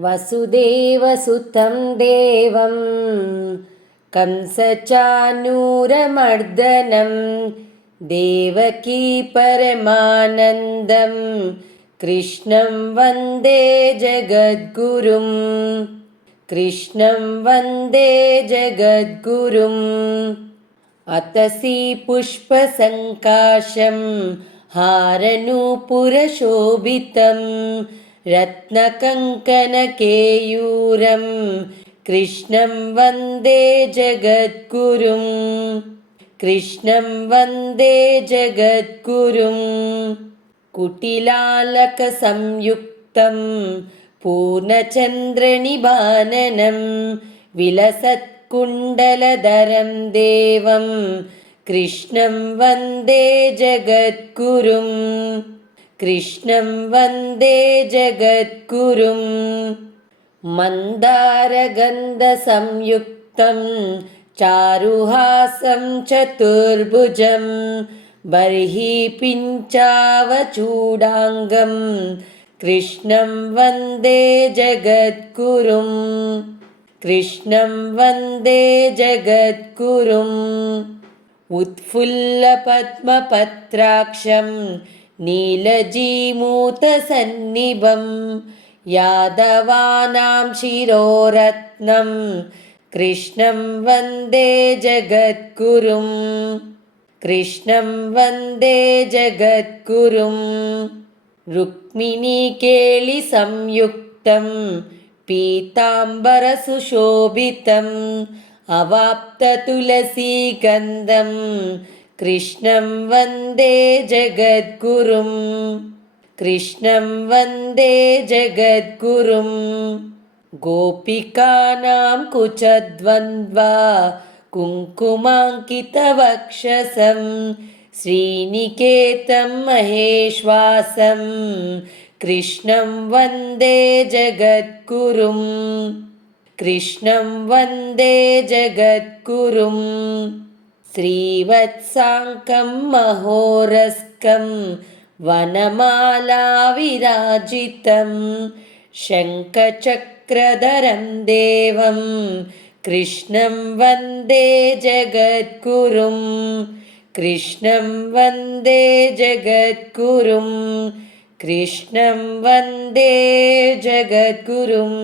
वसुदेवसुतं देवं कंसचानूरमर्दनं देवकी परमानन्दं कृष्णं वन्दे जगद्गुरुं कृष्णं वन्दे जगद्गुरुम् अतसी पुष्पसङ्काशं हारनूपुरशोभितं रत्नकङ्कणकेयूरं कृष्णं वन्दे जगद्गुरुं कृष्णं वन्दे जगद्गुरुं कुटिलालकसंयुक्तं पूर्णचन्द्रनिभाननं विलसत्कुण्डलधरं देवं कृष्णं वन्दे जगद्गुरुं कृष्णं वन्दे जगद्गुरुम् मन्दारगन्धसंयुक्तं चारुहासं चतुर्भुजं बर्हि पिञ्चावचूडाङ्गं कृष्णं वन्दे जगद्गुरुं कृष्णं वन्दे जगद्गुरुम् उत्फुल्लपद्मपत्राक्षं नीलजीमूतसन्निभं यादवानां शिरोरत्नं कृष्णं वन्दे जगद्गुरुं कृष्णं वन्दे जगद्गुरुं रुक्मिणीकेलिसंयुक्तं पीताम्बरसुशोभितम् अवाप्ततुलसीगन्धं कृष्णं वन्दे जगद्गुरुं कृष्णं वन्दे जगद्गुरुं गोपिकानां कुचद्वन्द्वा कुङ्कुमाङ्कितवक्षसं श्रीनिकेतं महेश्वासं कृष्णं वन्दे जगद्गुरुं कृष्णं वन्दे जगद्गुरुं श्रीवत्साङ्कं महोरस्कं वनमालाविराजितं शङ्खचक्रधरं देवं कृष्णं वन्दे जगद्गुरुं कृष्णं वन्दे जगद्गुरुं कृष्णं वन्दे जगद्गुरुम्।